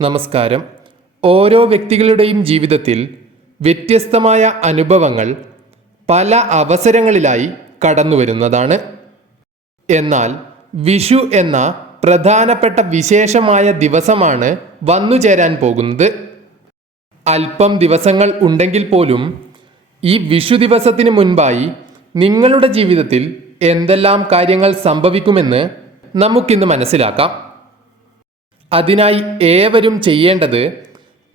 നമസ്കാരം. ഓരോ വ്യക്തികളുടെയും ജീവിതത്തിൽ വ്യത്യസ്തമായ അനുഭവങ്ങൾ പല അവസരങ്ങളിലായി കടന്നു വരുന്നതാണ് എന്നാൽ വിഷു എന്ന പ്രധാനപ്പെട്ട വിശേഷമായ ദിവസമാണ് വന്നു ചേരാൻ പോകുന്നത്. അല്പം ദിവസങ്ങൾ ഉണ്ടെങ്കിൽ പോലും ഈ വിഷു ദിവസത്തിന് മുൻപായി നിങ്ങളുടെ ജീവിതത്തിൽ എന്തെല്ലാം കാര്യങ്ങൾ സംഭവിക്കുമെന്ന് നമുക്കിന്ന് മനസ്സിലാക്കാം. അതിനായി ഏവരും ചെയ്യേണ്ടത്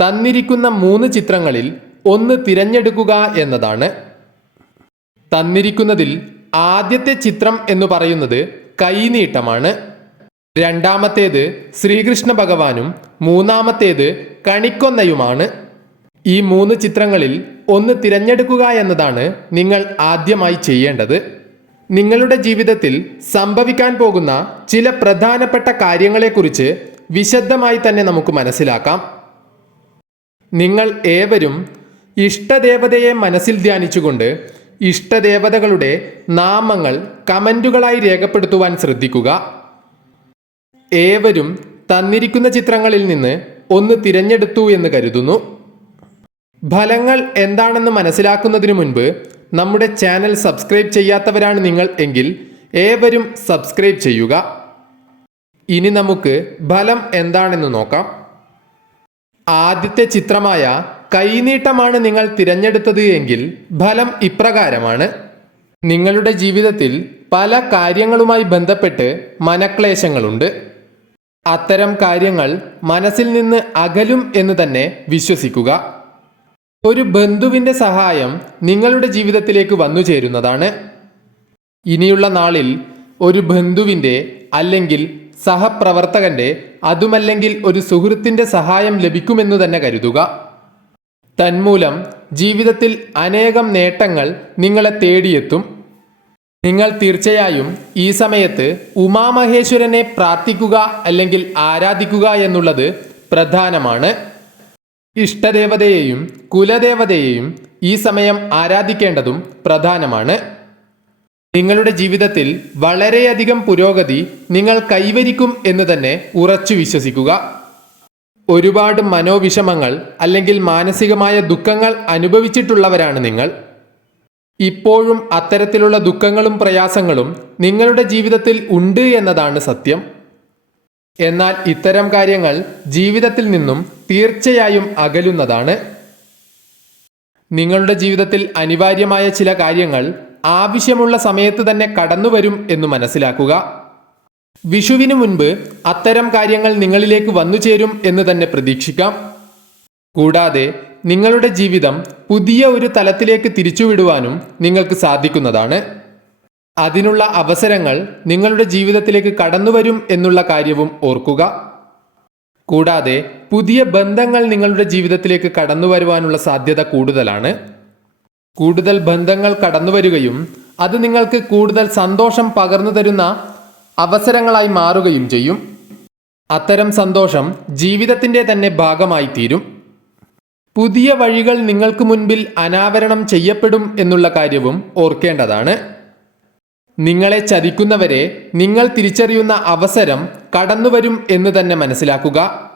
തന്നിരിക്കുന്ന മൂന്ന് ചിത്രങ്ങളിൽ ഒന്ന് തിരഞ്ഞെടുക്കുക എന്നതാണ്. തന്നിരിക്കുന്നതിൽ ആദ്യത്തെ ചിത്രം എന്ന് പറയുന്നത് കൈനീട്ടമാണ്. രണ്ടാമത്തേത് ശ്രീകൃഷ്ണ ഭഗവാനും മൂന്നാമത്തേത് കണിക്കൊന്നയുമാണ്. ഈ മൂന്ന് ചിത്രങ്ങളിൽ ഒന്ന് തിരഞ്ഞെടുക്കുക എന്നതാണ് നിങ്ങൾ ആദ്യമായി ചെയ്യേണ്ടത്. നിങ്ങളുടെ ജീവിതത്തിൽ സംഭവിക്കാൻ പോകുന്ന ചില പ്രധാനപ്പെട്ട കാര്യങ്ങളെക്കുറിച്ച് വിശദമായി തന്നെ നമുക്ക് മനസ്സിലാക്കാം. നിങ്ങൾ ഏവരും ഇഷ്ടദേവതയെ മനസ്സിൽ ധ്യാനിച്ചുകൊണ്ട് ഇഷ്ടദേവതകളുടെ നാമങ്ങൾ കമന്റുകളായി രേഖപ്പെടുത്തുവാൻ ശ്രദ്ധിക്കുക. ഏവരും തന്നിരിക്കുന്ന ചിത്രങ്ങളിൽ നിന്ന് ഒന്ന് തിരഞ്ഞെടുത്തു എന്ന് കരുതുന്നു. ഫലങ്ങൾ എന്താണെന്ന് മനസ്സിലാക്കുന്നതിന് മുൻപ് നമ്മുടെ ചാനൽ സബ്സ്ക്രൈബ് ചെയ്യാത്തവരാണ് നിങ്ങൾ എങ്കിൽ ഏവരും സബ്സ്ക്രൈബ് ചെയ്യുക. ഇനി നമുക്ക് ഫലം എന്താണെന്ന് നോക്കാം. ആദ്യത്തെ ചിത്രമായ കൈനീട്ടമാണ് നിങ്ങൾ തിരഞ്ഞെടുത്തത് എങ്കിൽ ഫലം ഇപ്രകാരമാണ്. നിങ്ങളുടെ ജീവിതത്തിൽ പല കാര്യങ്ങളുമായി ബന്ധപ്പെട്ട് മനക്ലേശങ്ങളുണ്ട്. അത്തരം കാര്യങ്ങൾ മനസ്സിൽ നിന്ന് അകലും എന്ന് തന്നെ വിശ്വസിക്കുക. ഒരു ബന്ധുവിന്റെ സഹായം നിങ്ങളുടെ ജീവിതത്തിലേക്ക് വന്നു ചേരുന്നതാണ്. ഇനിയുള്ള നാളിൽ ഒരു ബന്ധുവിന്റെ അല്ലെങ്കിൽ സഹപ്രവർത്തകന്റെ അതുമല്ലെങ്കിൽ ഒരു സുഹൃത്തിന്റെ സഹായം ലഭിക്കുമെന്നു തന്നെ കരുതുക. തന്മൂലം ജീവിതത്തിൽ അനേകം നേട്ടങ്ങൾ നിങ്ങളെ തേടിയെത്തും. നിങ്ങൾ തീർച്ചയായും ഈ സമയത്ത് ഉമാമഹേശ്വരനെ പ്രാർത്ഥിക്കുക അല്ലെങ്കിൽ ആരാധിക്കുക എന്നുള്ളത് പ്രധാനമാണ്. ഇഷ്ടദേവതയെയും കുലദേവതയെയും ഈ സമയം ആരാധിക്കേണ്ടതും പ്രധാനമാണ്. നിങ്ങളുടെ ജീവിതത്തിൽ വളരെയധികം പുരോഗതി നിങ്ങൾ കൈവരിക്കും എന്ന് തന്നെ ഉറച്ചു വിശ്വസിക്കുക. ഒരുപാട് മനോവിഷമങ്ങൾ അല്ലെങ്കിൽ മാനസികമായ ദുഃഖങ്ങൾ അനുഭവിച്ചിട്ടുള്ളവരാണ് നിങ്ങൾ. ഇപ്പോഴും അത്തരത്തിലുള്ള ദുഃഖങ്ങളും പ്രയാസങ്ങളും നിങ്ങളുടെ ജീവിതത്തിൽ ഉണ്ട് എന്നതാണ് സത്യം. എന്നാൽ ഇത്തരം കാര്യങ്ങൾ ജീവിതത്തിൽ നിന്നും തീർച്ചയായും അകലുന്നതാണ്. നിങ്ങളുടെ ജീവിതത്തിൽ അനിവാര്യമായ ചില കാര്യങ്ങൾ ആവശ്യമുള്ള സമയത്ത് തന്നെ കടന്നു വരും എന്ന് മനസ്സിലാക്കുക. വിഷുവിന് മുൻപ് അത്തരം കാര്യങ്ങൾ നിങ്ങളിലേക്ക് വന്നു ചേരും എന്ന് തന്നെ പ്രതീക്ഷിക്കാം. കൂടാതെ നിങ്ങളുടെ ജീവിതം പുതിയ ഒരു തലത്തിലേക്ക് തിരിച്ചുവിടുവാനും നിങ്ങൾക്ക് സാധിക്കുന്നതാണ്. അതിനുള്ള അവസരങ്ങൾ നിങ്ങളുടെ ജീവിതത്തിലേക്ക് കടന്നുവരും എന്നുള്ള കാര്യവും ഓർക്കുക. കൂടാതെ പുതിയ ബന്ധങ്ങൾ നിങ്ങളുടെ ജീവിതത്തിലേക്ക് കടന്നു വരുവാനുള്ള സാധ്യത കൂടുതലാണ്. കൂടുതൽ ബന്ധങ്ങൾ കടന്നുവരികയും അത് നിങ്ങൾക്ക് കൂടുതൽ സന്തോഷം പകർന്നു തരുന്ന അവസരങ്ങളായി മാറുകയും ചെയ്യും. അത്തരം സന്തോഷം ജീവിതത്തിന്റെ തന്നെ ഭാഗമായി തീരും. പുതിയ വഴികൾ നിങ്ങൾക്ക് മുൻപിൽ അനാവരണം ചെയ്യപ്പെടും എന്നുള്ള കാര്യവും ഓർക്കേണ്ടതാണ്. നിങ്ങളെ ചതിക്കുന്നവരെ നിങ്ങൾ തിരിച്ചറിയുന്ന അവസരം കടന്നുവരും എന്ന് തന്നെ മനസ്സിലാക്കുക.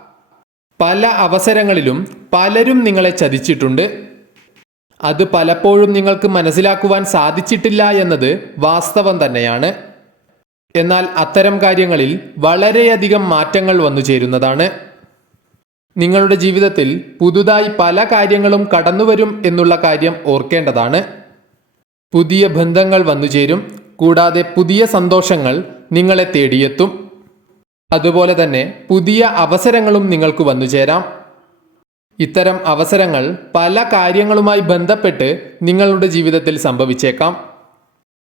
പല അവസരങ്ങളിലും പലരും നിങ്ങളെ ചതിച്ചിട്ടുണ്ട്. അത് പലപ്പോഴും നിങ്ങൾക്ക് മനസ്സിലാക്കുവാൻ സാധിച്ചിട്ടില്ല എന്നത് വാസ്തവം തന്നെയാണ്. എന്നാൽ അത്തരം കാര്യങ്ങളിൽ വളരെയധികം മാറ്റങ്ങൾ വന്നു ചേരുന്നതാണ്. നിങ്ങളുടെ ജീവിതത്തിൽ പുതുതായി പല കാര്യങ്ങളും കടന്നുവരും എന്നുള്ള കാര്യം ഓർക്കേണ്ടതാണ്. പുതിയ ബന്ധങ്ങൾ വന്നു ചേരും. കൂടാതെ പുതിയ സന്തോഷങ്ങൾ നിങ്ങളെ തേടിയെത്തും. അതുപോലെ തന്നെ പുതിയ അവസരങ്ങളും നിങ്ങൾക്ക് വന്നു ചേരാം. ഇത്തരം അവസരങ്ങൾ പല കാര്യങ്ങളുമായി ബന്ധപ്പെട്ട് നിങ്ങളുടെ ജീവിതത്തിൽ സംഭവിച്ചേക്കാം.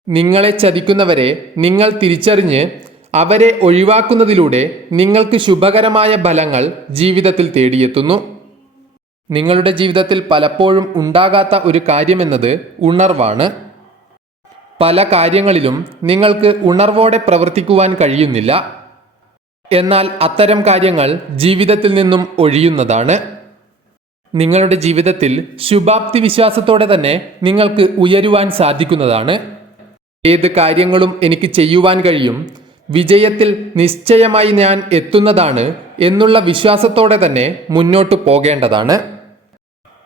നിങ്ങളെ ചതിക്കുന്നവരെ നിങ്ങൾ തിരിച്ചറിഞ്ഞ് അവരെ ഒഴിവാക്കുന്നതിലൂടെ നിങ്ങൾക്ക് ശുഭകരമായ ഫലങ്ങൾ ജീവിതത്തിൽ തേടിയെത്തുന്നു. നിങ്ങളുടെ ജീവിതത്തിൽ പലപ്പോഴും ഉണ്ടാകാത്ത ഒരു കാര്യമെന്നത് ഉണർവാണ്. പല കാര്യങ്ങളിലും നിങ്ങൾക്ക് ഉണർവോടെ പ്രവർത്തിക്കുവാൻ കഴിയുന്നില്ല. എന്നാൽ അത്തരം കാര്യങ്ങൾ ജീവിതത്തിൽ നിന്നും ഒഴിയുന്നതാണ്. നിങ്ങളുടെ ജീവിതത്തിൽ ശുഭാപ്തി വിശ്വാസത്തോടെ തന്നെ നിങ്ങൾക്ക് ഉയരുവാൻ സാധിക്കുന്നതാണ്. ഏത് കാര്യങ്ങളും എനിക്ക് ചെയ്യുവാൻ കഴിയും. വിജയത്തിൽ നിശ്ചയമായി ഞാൻ എത്തുന്നതാണ് എന്നുള്ള വിശ്വാസത്തോടെ തന്നെ മുന്നോട്ട് പോകേണ്ടതാണ്.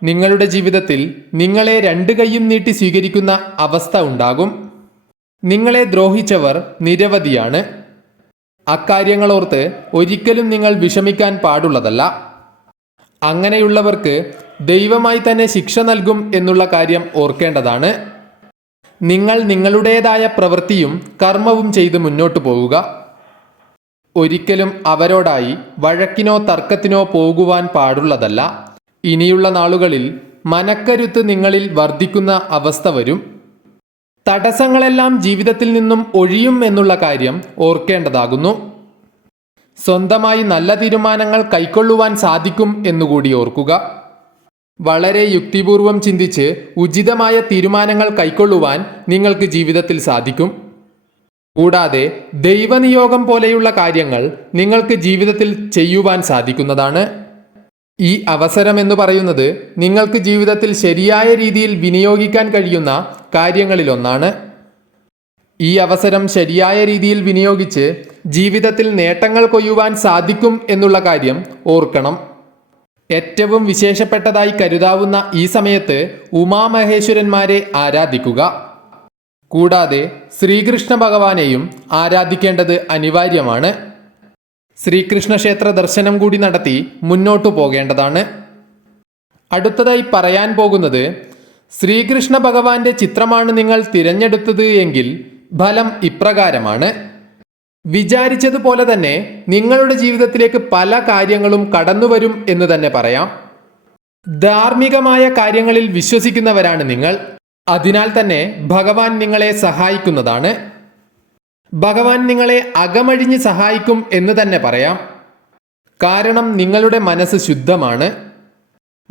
നിങ്ങളുടെ ജീവിതത്തിൽ നിങ്ങളെ രണ്ട് കൈയും നീട്ടി സ്വീകരിക്കുന്ന അവസ്ഥ ഉണ്ടാകും. നിങ്ങളെ ദ്രോഹിച്ചവർ നിരവധിയാണ്. അക്കാര്യങ്ങളോർത്ത് ഒരിക്കലും നിങ്ങൾ വിഷമിക്കാൻ പാടുള്ളതല്ല. അങ്ങനെയുള്ളവർക്ക് ദൈവമായി തന്നെ ശിക്ഷ നൽകും എന്നുള്ള കാര്യം ഓർക്കേണ്ടതാണ്. നിങ്ങൾ നിങ്ങളുടേതായ പ്രവൃത്തിയും കർമ്മവും ചെയ്ത് മുന്നോട്ടു പോവുക. ഒരിക്കലും അവരോടായി വഴക്കിനോ തർക്കത്തിനോ പോകുവാൻ പാടുള്ളതല്ല. ഇനിയുള്ള നാളുകളിൽ മനക്കരുത്ത് നിങ്ങളിൽ വർദ്ധിക്കുന്ന അവസ്ഥ വരും. തടസ്സങ്ങളെല്ലാം ജീവിതത്തിൽ നിന്നും ഒഴിയും എന്നുള്ള കാര്യം ഓർക്കേണ്ടതാകുന്നു. സ്വന്തമായി നല്ല തീരുമാനങ്ങൾ കൈക്കൊള്ളുവാൻ സാധിക്കും എന്നുകൂടി ഓർക്കുക. വളരെ യുക്തിപൂർവം ചിന്തിച്ച് ഉചിതമായ തീരുമാനങ്ങൾ കൈക്കൊള്ളുവാൻ നിങ്ങൾക്ക് ജീവിതത്തിൽ സാധിക്കും. കൂടാതെ ദൈവനിയോഗം പോലെയുള്ള കാര്യങ്ങൾ നിങ്ങൾക്ക് ജീവിതത്തിൽ ചെയ്യുവാൻ സാധിക്കുന്നതാണ്. ഈ അവസരം എന്ന് പറയുന്നത് നിങ്ങൾക്ക് ജീവിതത്തിൽ ശരിയായ രീതിയിൽ വിനിയോഗിക്കാൻ കഴിയുന്ന കാര്യങ്ങളിലൊന്നാണ്. ഈ അവസരം ശരിയായ രീതിയിൽ വിനിയോഗിച്ച് ജീവിതത്തിൽ നേട്ടങ്ങൾ കൊയ്യുവാൻ സാധിക്കും എന്നുള്ള കാര്യം ഓർക്കണം. ഏറ്റവും വിശേഷപ്പെട്ടതായി കരുതാവുന്ന ഈ സമയത്ത് ഉമാമഹേശ്വരന്മാരെ ആരാധിക്കുക. കൂടാതെ ശ്രീകൃഷ്ണ ഭഗവാനെയും ആരാധിക്കേണ്ടത് അനിവാര്യമാണ്. ശ്രീകൃഷ്ണ ക്ഷേത്ര ദർശനം കൂടി നടത്തി മുന്നോട്ടു പോകേണ്ടതാണ്. അടുത്തതായി പറയാൻ പോകുന്നത് ശ്രീകൃഷ്ണ ഭഗവാന്റെ ചിത്രമാണ് നിങ്ങൾ തിരഞ്ഞെടുത്തത് എങ്കിൽ ഫലം ഇപ്രകാരമാണ്. വിചാരിച്ചതുപോലെ തന്നെ നിങ്ങളുടെ ജീവിതത്തിലേക്ക് പല കാര്യങ്ങളും കടന്നുവരും എന്ന് തന്നെ പറയാം. ധാർമ്മികമായ കാര്യങ്ങളിൽ വിശ്വസിക്കുന്നവരാണ് നിങ്ങൾ. അതിനാൽ തന്നെ ഭഗവാൻ നിങ്ങളെ സഹായിക്കുന്നതാണ്. ഭഗവാൻ നിങ്ങളെ അകമഴിഞ്ഞ് സഹായിക്കും എന്ന് തന്നെ പറയാം. കാരണം നിങ്ങളുടെ മനസ്സ് ശുദ്ധമാണ്.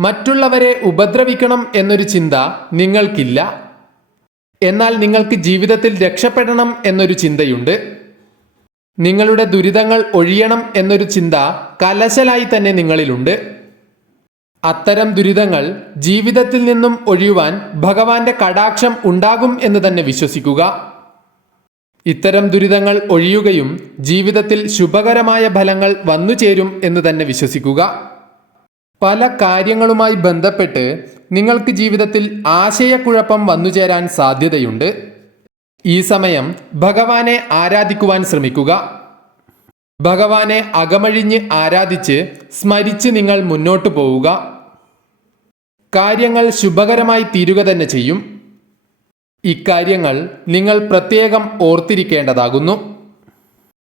മറ്റുള്ളവരെ ഉപദ്രവിക്കണം എന്നൊരു ചിന്ത നിങ്ങൾക്കില്ല. എന്നാൽ നിങ്ങൾക്ക് ജീവിതത്തിൽ രക്ഷപ്പെടണം എന്നൊരു ചിന്തയുണ്ട്. നിങ്ങളുടെ ദുരിതങ്ങൾ ഒഴിയണം എന്നൊരു ചിന്ത കലശലായി തന്നെ നിങ്ങളിലുണ്ട്. അത്തരം ദുരിതങ്ങൾ ജീവിതത്തിൽ നിന്നും ഒഴിയുവാൻ ഭഗവാന്റെ കടാക്ഷം ഉണ്ടാകും എന്ന് തന്നെ വിശ്വസിക്കുക. ഇത്തരം ദുരിതങ്ങൾ ഒഴിയുകയും ജീവിതത്തിൽ ശുഭകരമായ ഫലങ്ങൾ വന്നു ചേരും എന്ന് തന്നെ വിശ്വസിക്കുക. പല കാര്യങ്ങളുമായി ബന്ധപ്പെട്ട് നിങ്ങൾക്ക് ജീവിതത്തിൽ ആശയക്കുഴപ്പം വന്നു ചേരാൻ സാധ്യതയുണ്ട്. ഈ സമയം ഭഗവാനെ ആരാധിക്കുവാൻ ശ്രമിക്കുക. ഭഗവാനെ അകമഴിഞ്ഞ് ആരാധിച്ച് സ്മരിച്ച് നിങ്ങൾ മുന്നോട്ടു പോവുക. കാര്യങ്ങൾ ശുഭകരമായി തീരുക തന്നെ ചെയ്യും. ഇക്കാര്യങ്ങൾ നിങ്ങൾ പ്രത്യേകം ഓർത്തിരിക്കേണ്ടതാകുന്നു.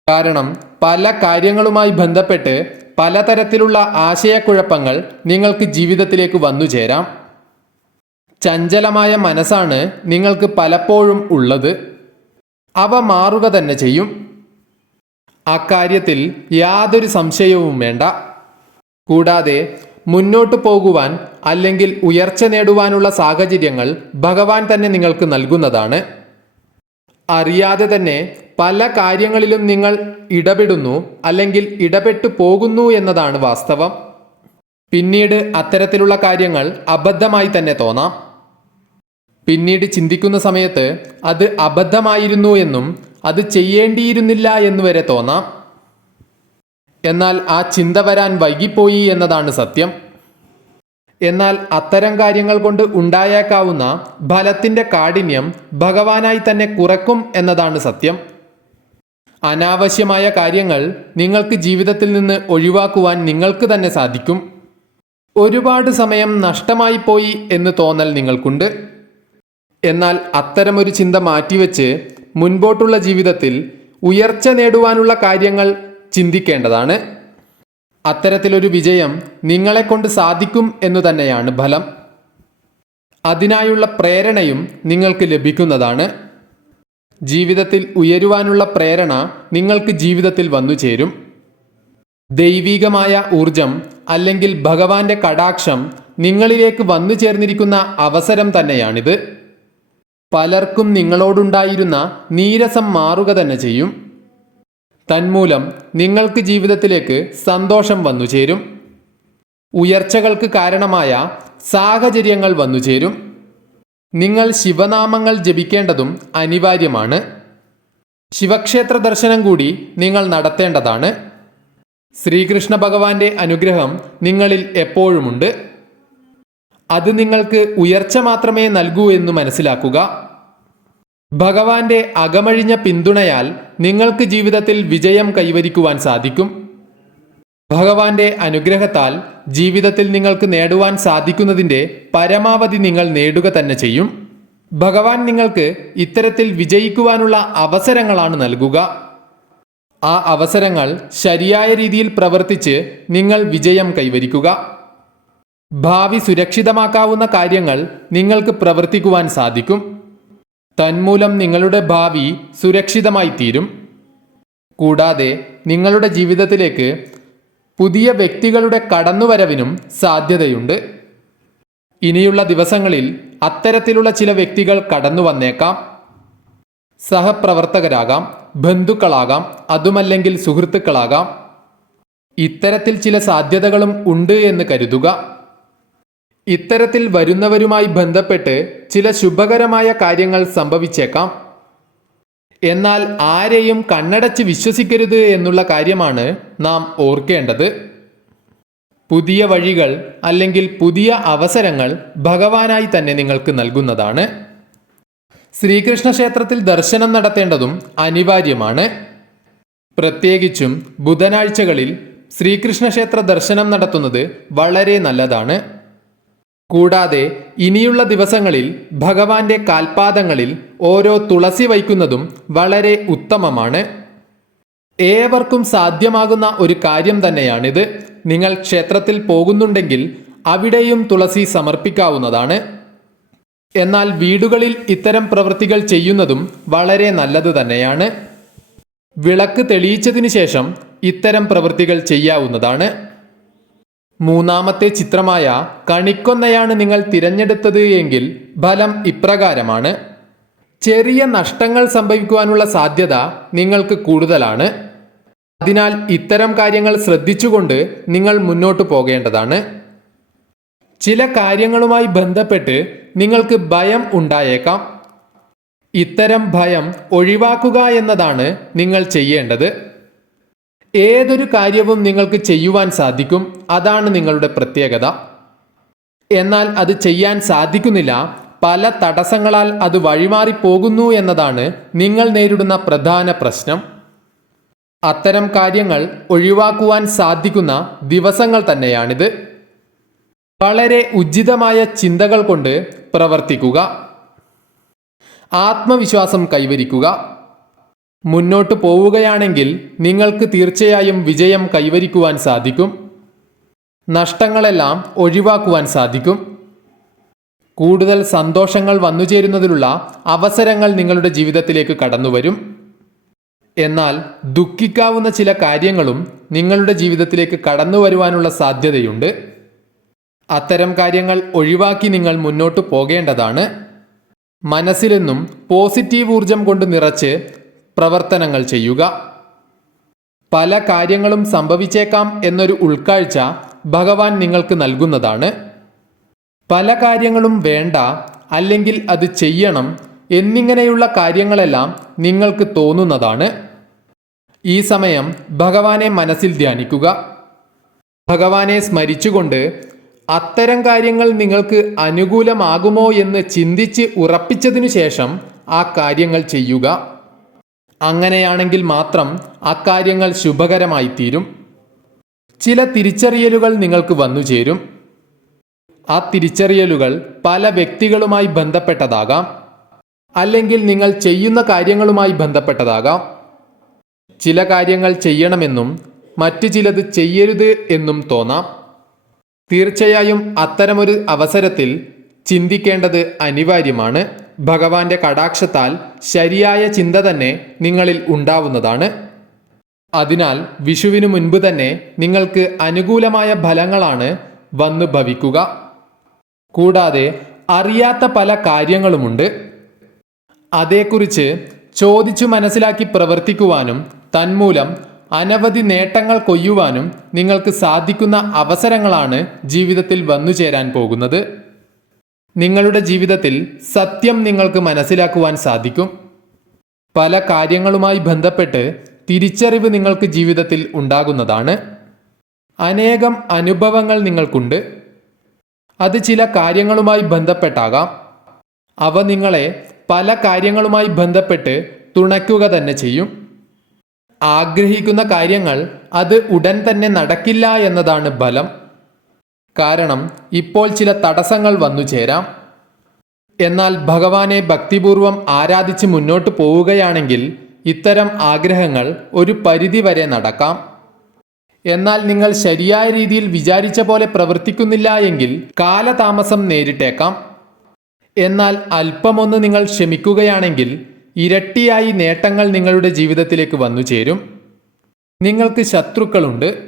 കാരണം പല കാര്യങ്ങളുമായി ബന്ധപ്പെട്ട് പലതരത്തിലുള്ള ആശയക്കുഴപ്പങ്ങൾ നിങ്ങൾക്ക് ജീവിതത്തിലേക്ക് വന്നു ചേരാം. ചഞ്ചലമായ മനസ്സാണ് നിങ്ങൾക്ക് പലപ്പോഴും ഉള്ളത്. അവ മാറുക തന്നെ ചെയ്യും. അക്കാര്യത്തിൽ യാതൊരു സംശയവും വേണ്ട. കൂടാതെ മുന്നോട്ടു പോകുവാൻ അല്ലെങ്കിൽ ഉയർച്ച നേടുവാനുള്ള സാഹചര്യങ്ങൾ ഭഗവാൻ തന്നെ നിങ്ങൾക്ക് നൽകുന്നതാണ്. അറിയാതെ തന്നെ പല കാര്യങ്ങളിലും നിങ്ങൾ ഇടപെടുന്നു അല്ലെങ്കിൽ ഇടപെട്ടു പോകുന്നു എന്നതാണ് വാസ്തവം. പിന്നീട് അത്തരത്തിലുള്ള കാര്യങ്ങൾ അബദ്ധമായി തന്നെ തോന്നാം. പിന്നീട് ചിന്തിക്കുന്ന സമയത്ത് അത് അബദ്ധമായിരുന്നു എന്നും അത് ചെയ്യേണ്ടിയിരുന്നില്ല എന്ന് വരെ തോന്നാം. എന്നാൽ ആ ചിന്ത വരാൻ വൈകിപ്പോയി എന്നതാണ് സത്യം. എന്നാൽ അത്തരം കാര്യങ്ങൾ കൊണ്ട് ഉണ്ടായേക്കാവുന്ന ഫലത്തിന്റെ കാഠിന്യം ഭഗവാനായി തന്നെ കുറക്കും എന്നതാണ് സത്യം. അനാവശ്യമായ കാര്യങ്ങൾ നിങ്ങൾക്ക് ജീവിതത്തിൽ നിന്ന് ഒഴിവാക്കുവാൻ നിങ്ങൾക്ക് തന്നെ സാധിക്കും. ഒരുപാട് സമയം നഷ്ടമായി പോയി എന്ന് തോന്നൽ നിങ്ങൾക്കുണ്ട്. എന്നാൽ അത്തരമൊരു ചിന്ത മാറ്റിവെച്ച് മുൻപോട്ടുള്ള ജീവിതത്തിൽ ഉയർച്ച നേടുവാനുള്ള കാര്യങ്ങൾ ചിന്തിക്കേണ്ടതാണ്. അത്തരത്തിലൊരു വിജയം നിങ്ങളെക്കൊണ്ട് സാധിക്കും എന്നു തന്നെയാണ് ഫലം. അതിനായുള്ള പ്രേരണയും നിങ്ങൾക്ക് ലഭിക്കുന്നതാണ്. ജീവിതത്തിൽ ഉയരുവാനുള്ള പ്രേരണ നിങ്ങൾക്ക് ജീവിതത്തിൽ വന്നു ചേരും. ദൈവീകമായ ഊർജം അല്ലെങ്കിൽ ഭഗവാന്റെ കടാക്ഷം നിങ്ങളിലേക്ക് വന്നു ചേർന്നിരിക്കുന്ന അവസരം തന്നെയാണിത്. പലർക്കും നിങ്ങളോടുണ്ടായിരുന്ന നീരസം മാറുക തന്നെ ചെയ്യും. തന്മൂലം നിങ്ങൾക്ക് ജീവിതത്തിലേക്ക് സന്തോഷം വന്നു ചേരും. ഉയർച്ചകൾക്ക് കാരണമായ സാഹചര്യങ്ങൾ വന്നു ചേരും. നിങ്ങൾ ശിവനാമങ്ങൾ ജപിക്കേണ്ടതും അനിവാര്യമാണ്. ശിവക്ഷേത്ര ദർശനം കൂടി നിങ്ങൾ നടത്തേണ്ടതാണ്. ശ്രീകൃഷ്ണ ഭഗവാന്റെ അനുഗ്രഹം നിങ്ങളിൽ എപ്പോഴുമുണ്ട്. അത് നിങ്ങൾക്ക് ഉയർച്ച മാത്രമേ നൽകൂ എന്ന് മനസ്സിലാക്കുക. ഭഗവാന്റെ അകമഴിഞ്ഞ പിന്തുണയാൽ നിങ്ങൾക്ക് ജീവിതത്തിൽ വിജയം കൈവരിക്കുവാൻ സാധിക്കും. ഭഗവാന്റെ അനുഗ്രഹത്താൽ ജീവിതത്തിൽ നിങ്ങൾക്ക് നേടുവാൻ സാധിക്കുന്നതിന്റെ പരമാവധി നിങ്ങൾ നേടുക തന്നെ ചെയ്യും. ഭഗവാൻ നിങ്ങൾക്ക് ഇത്തരത്തിൽ വിജയിക്കുവാനുള്ള അവസരങ്ങളാണ് നൽകുക. ആ അവസരങ്ങൾ ശരിയായ രീതിയിൽ പ്രവർത്തിച്ച് നിങ്ങൾ വിജയം കൈവരിക്കുക. ഭാവി സുരക്ഷിതമാക്കാവുന്ന കാര്യങ്ങൾ നിങ്ങൾക്ക് പ്രവർത്തിക്കുവാൻ സാധിക്കും. തന്മൂലം നിങ്ങളുടെ ഭാവി സുരക്ഷിതമായി തീരും കൂടാതെ നിങ്ങളുടെ ജീവിതത്തിലേക്ക് പുതിയ വ്യക്തികളുടെ കടന്നുവരവിനും സാധ്യതയുണ്ട്. ഇനിയുള്ള ദിവസങ്ങളിൽ അത്തരത്തിലുള്ള ചില വ്യക്തികൾ കടന്നു വന്നേക്കാം സഹപ്രവർത്തകരാകാം ബന്ധുക്കളാകാം അതുമല്ലെങ്കിൽ സുഹൃത്തുക്കളാകാം. ഇത്തരത്തിൽ ചില സാധ്യതകളും ഉണ്ട് എന്ന് കരുതുക. ഇത്തരത്തിൽ വരുന്നവരുമായി ബന്ധപ്പെട്ട് ചില ശുഭകരമായ കാര്യങ്ങൾ സംഭവിച്ചേക്കാം. എന്നാൽ ആരെയും കണ്ണടച്ച് വിശ്വസിക്കരുത് എന്നുള്ള കാര്യമാണ് നാം ഓർക്കേണ്ടത്. പുതിയ വഴികൾ അല്ലെങ്കിൽ പുതിയ അവസരങ്ങൾ ഭഗവാനായി തന്നെ നിങ്ങൾക്ക് നൽകുന്നതാണ്. ശ്രീകൃഷ്ണ ക്ഷേത്രത്തിൽ ദർശനം നടത്തേണ്ടതും അനിവാര്യമാണ്. പ്രത്യേകിച്ചും ബുധനാഴ്ചകളിൽ ശ്രീകൃഷ്ണ ക്ഷേത്ര ദർശനം നടത്തുന്നത് വളരെ നല്ലതാണ്. കൂടാതെ ഇനിയുള്ള ദിവസങ്ങളിൽ ഭഗവാന്റെ കാൽപാദങ്ങളിൽ ഓരോ തുളസി വയ്ക്കുന്നതും വളരെ ഉത്തമമാണ്. ഏവർക്കും സാധ്യമാകുന്ന ഒരു കാര്യം തന്നെയാണിത്. നിങ്ങൾ ക്ഷേത്രത്തിൽ പോകുന്നുണ്ടെങ്കിൽ അവിടെയും തുളസി സമർപ്പിക്കാവുന്നതാണ്. എന്നാൽ വീടുകളിൽ ഇത്തരം പ്രവൃത്തികൾ ചെയ്യുന്നതും വളരെ നല്ലത് തന്നെയാണ്. വിളക്ക് തെളിയിച്ചതിന് ശേഷം ഇത്തരം പ്രവൃത്തികൾ ചെയ്യാവുന്നതാണ്. മൂന്നാമത്തെ ചിത്രമായ കണിക്കൊന്നയാണ് നിങ്ങൾ തിരഞ്ഞെടുത്തത് എങ്കിൽ ഫലം ഇപ്രകാരമാണ്. ചെറിയ നഷ്ടങ്ങൾ സംഭവിക്കുവാനുള്ള സാധ്യത നിങ്ങൾക്ക് കൂടുതലാണ്. അതിനാൽ ഇത്തരം കാര്യങ്ങൾ ശ്രദ്ധിച്ചുകൊണ്ട് നിങ്ങൾ മുന്നോട്ട് പോകേണ്ടതാണ്. ചില കാര്യങ്ങളുമായി ബന്ധപ്പെട്ട് നിങ്ങൾക്ക് ഭയം ഉണ്ടായേക്കാം. ഇത്തരം ഭയം ഒഴിവാക്കുക എന്നതാണ് നിങ്ങൾ ചെയ്യേണ്ടത്. ഏതൊരു കാര്യവും നിങ്ങൾക്ക് ചെയ്യുവാൻ സാധിക്കും അതാണ് നിങ്ങളുടെ പ്രത്യേകത. എന്നാൽ അത് ചെയ്യാൻ സാധിക്കുന്നില്ല പല തടസ്സങ്ങളാൽ അത് വഴിമാറി പോകുന്നു എന്നതാണ് നിങ്ങൾ നേരിടുന്ന പ്രധാന പ്രശ്നം. അത്തരം കാര്യങ്ങൾ ഒഴിവാക്കുവാൻ സാധിക്കുന്ന ദിവസങ്ങൾ തന്നെയാണിത്. വളരെ ഉചിതമായ ചിന്തകൾ കൊണ്ട് പ്രവർത്തിക്കുക. ആത്മവിശ്വാസം കൈവരിക്കുക. മുന്നോട്ട് പോവുകയാണെങ്കിൽ നിങ്ങൾക്ക് തീർച്ചയായും വിജയം കൈവരിക്കുവാൻ സാധിക്കും. നഷ്ടങ്ങളെല്ലാം ഒഴിവാക്കുവാൻ സാധിക്കും. കൂടുതൽ സന്തോഷങ്ങൾ വന്നുചേരുന്നതിലുള്ള അവസരങ്ങൾ നിങ്ങളുടെ ജീവിതത്തിലേക്ക് കടന്നുവരും. എന്നാൽ ദുഃഖിക്കാവുന്ന ചില കാര്യങ്ങളും നിങ്ങളുടെ ജീവിതത്തിലേക്ക് കടന്നു വരുവാനുള്ള സാധ്യതയുണ്ട്. അത്തരം കാര്യങ്ങൾ ഒഴിവാക്കി നിങ്ങൾ മുന്നോട്ട് പോകേണ്ടതാണ്. മനസ്സിലെന്നും പോസിറ്റീവ് ഊർജം കൊണ്ട് നിറച്ച് പ്രവർത്തനങ്ങൾ ചെയ്യുക. പല കാര്യങ്ങളും സംഭവിച്ചേക്കാം എന്നൊരു ഉൾക്കാഴ്ച ഭഗവാൻ നിങ്ങൾക്ക് നൽകുന്നതാണ്. പല കാര്യങ്ങളും വേണ്ട അല്ലെങ്കിൽ അത് ചെയ്യണം എന്നിങ്ങനെയുള്ള കാര്യങ്ങളെല്ലാം നിങ്ങൾക്ക് തോന്നുന്നതാണ്. ഈ സമയം ഭഗവാനെ മനസ്സിൽ ധ്യാനിക്കുക. ഭഗവാനെ സ്മരിച്ചുകൊണ്ട് അത്തരം കാര്യങ്ങൾ നിങ്ങൾക്ക് അനുകൂലമാകുമോ എന്ന് ചിന്തിച്ച് ഉറപ്പിച്ചതിനു ശേഷം ആ കാര്യങ്ങൾ ചെയ്യുക. അങ്ങനെയാണെങ്കിൽ മാത്രം അക്കാര്യങ്ങൾ ശുഭകരമായി തീരും ചില തിരിച്ചറിയലുകൾ നിങ്ങൾക്ക് വന്നു ചേരും. ആ തിരിച്ചറിയലുകൾ പല വ്യക്തികളുമായി ബന്ധപ്പെട്ടതാകാം. അല്ലെങ്കിൽ നിങ്ങൾ ചെയ്യുന്ന കാര്യങ്ങളുമായി ബന്ധപ്പെട്ടതാകാം. ചില കാര്യങ്ങൾ ചെയ്യണമെന്നും മറ്റു ചിലത് ചെയ്യരുത് എന്നും തോന്നാം. തീർച്ചയായും അത്തരമൊരു അവസരത്തിൽ ചിന്തിക്കേണ്ടത് അനിവാര്യമാണ്. ഭഗവാന്റെ കടാക്ഷത്താൽ ശരിയായ ചിന്ത തന്നെ നിങ്ങളിൽ ഉണ്ടാവുന്നതാണ്. അതിനാൽ വിഷുവിനു മുൻപ് തന്നെ നിങ്ങൾക്ക് അനുകൂലമായ ഫലങ്ങളാണ് വന്നു ഭവിക്കുക. കൂടാതെ അറിയാത്ത പല കാര്യങ്ങളുമുണ്ട്. അതേക്കുറിച്ച് ചോദിച്ചു മനസ്സിലാക്കി പ്രവർത്തിക്കുവാനും തന്മൂലം അനവധി നേട്ടങ്ങൾ കൊയ്യുവാനും നിങ്ങൾക്ക് സാധിക്കുന്ന അവസരങ്ങളാണ് ജീവിതത്തിൽ വന്നു ചേരാൻ പോകുന്നത്. നിങ്ങളുടെ ജീവിതത്തിൽ സത്യം നിങ്ങൾക്ക് മനസ്സിലാക്കുവാൻ സാധിക്കും. പല കാര്യങ്ങളുമായി ബന്ധപ്പെട്ട് തിരിച്ചറിവ് നിങ്ങൾക്ക് ജീവിതത്തിൽ ഉണ്ടാകുന്നതാണ്. അനേകം അനുഭവങ്ങൾ നിങ്ങൾക്കുണ്ട്. അത് ചില കാര്യങ്ങളുമായി ബന്ധപ്പെട്ടാകാം. അവ നിങ്ങളെ പല കാര്യങ്ങളുമായി ബന്ധപ്പെട്ട് തുണയ്ക്കുക തന്നെ ചെയ്യും. ആഗ്രഹിക്കുന്ന കാര്യങ്ങൾ അത് ഉടൻ തന്നെ നടക്കില്ല എന്നതാണ് ബലം. കാരണം ഇപ്പോൾ ചില തടസ്സങ്ങൾ വന്നു ചേരാം. എന്നാൽ ഭഗവാനെ ഭക്തിപൂർവം ആരാധിച്ച് മുന്നോട്ട് പോവുകയാണെങ്കിൽ ഇത്തരം ആഗ്രഹങ്ങൾ ഒരു പരിധിവരെ നടക്കാം. എന്നാൽ നിങ്ങൾ ശരിയായ രീതിയിൽ വിചാരിച്ച പോലെ പ്രവർത്തിക്കുന്നില്ല എങ്കിൽ കാലതാമസം നേരിട്ടേക്കാം. എന്നാൽ അല്പമൊന്ന് നിങ്ങൾ ക്ഷമിക്കുകയാണെങ്കിൽ ഇരട്ടിയായി നേട്ടങ്ങൾ നിങ്ങളുടെ ജീവിതത്തിലേക്ക് വന്നു ചേരും. നിങ്ങൾക്ക് ശത്രുക്കളുണ്ട്.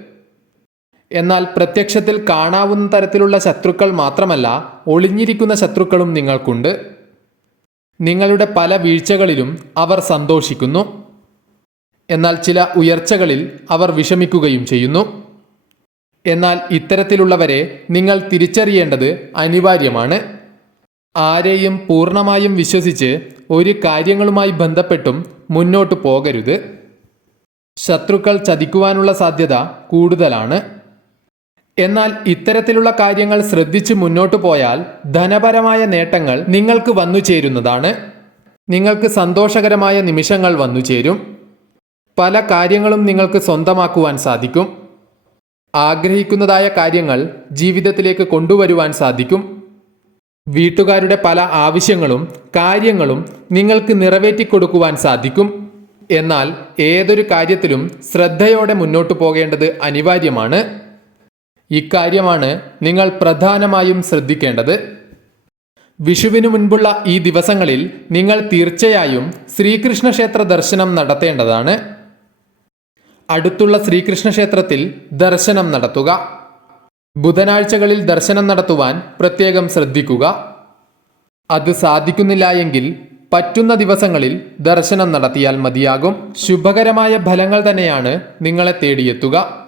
എന്നാൽ പ്രത്യക്ഷത്തിൽ കാണാവുന്ന തരത്തിലുള്ള ശത്രുക്കൾ മാത്രമല്ല ഒളിഞ്ഞിരിക്കുന്ന ശത്രുക്കളും നിങ്ങൾക്കുണ്ട്. നിങ്ങളുടെ പല വീഴ്ചകളിലും അവർ സന്തോഷിക്കുന്നു. എന്നാൽ ചില ഉയർച്ചകളിൽ അവർ വിഷമിക്കുകയും ചെയ്യുന്നു. എന്നാൽ ഇത്തരത്തിലുള്ളവരെ നിങ്ങൾ തിരിച്ചറിയേണ്ടത് അനിവാര്യമാണ്. ആരെയും പൂർണമായും വിശ്വസിച്ച് ഒരു കാര്യങ്ങളുമായി ബന്ധപ്പെട്ടും മുന്നോട്ട് പോകരുത്. ശത്രുക്കൾ ചതിക്കുവാനുള്ള സാധ്യത കൂടുതലാണ്. എന്നാൽ ഇത്തരത്തിലുള്ള കാര്യങ്ങൾ ശ്രദ്ധിച്ച് മുന്നോട്ട് പോയാൽ ധനപരമായ നേട്ടങ്ങൾ നിങ്ങൾക്ക് വന്നു ചേരുന്നതാണ്. നിങ്ങൾക്ക് സന്തോഷകരമായ നിമിഷങ്ങൾ വന്നു ചേരും. പല കാര്യങ്ങളും നിങ്ങൾക്ക് സ്വന്തമാക്കുവാൻ സാധിക്കും. ആഗ്രഹിക്കുന്നതായ കാര്യങ്ങൾ ജീവിതത്തിലേക്ക് കൊണ്ടുവരുവാൻ സാധിക്കും. വീട്ടുകാരുടെ പല ആവശ്യങ്ങളും കാര്യങ്ങളും നിങ്ങൾക്ക് നിറവേറ്റിക്കൊടുക്കുവാൻ സാധിക്കും. എന്നാൽ ഏതൊരു കാര്യത്തിലും ശ്രദ്ധയോടെ മുന്നോട്ട് പോകേണ്ടത് അനിവാര്യമാണ്. ഇക്കാര്യമാണ് നിങ്ങൾ പ്രധാനമായും ശ്രദ്ധിക്കേണ്ടത്. വിഷുവിനു മുൻപുള്ള ഈ ദിവസങ്ങളിൽ നിങ്ങൾ തീർച്ചയായും ശ്രീകൃഷ്ണ ക്ഷേത്ര ദർശനം നടത്തേണ്ടതാണ്. അടുത്തുള്ള ശ്രീകൃഷ്ണ ക്ഷേത്രത്തിൽ ദർശനം നടത്തുക. ബുധനാഴ്ചകളിൽ ദർശനം നടത്തുവാൻ പ്രത്യേകം ശ്രദ്ധിക്കുക. അത് സാധിക്കുന്നില്ല എങ്കിൽ പറ്റുന്ന ദിവസങ്ങളിൽ ദർശനം നടത്തിയാൽ മതിയാകും. ശുഭകരമായ ഫലങ്ങൾ തന്നെയാണ് നിങ്ങളെ തേടിയെത്തുക.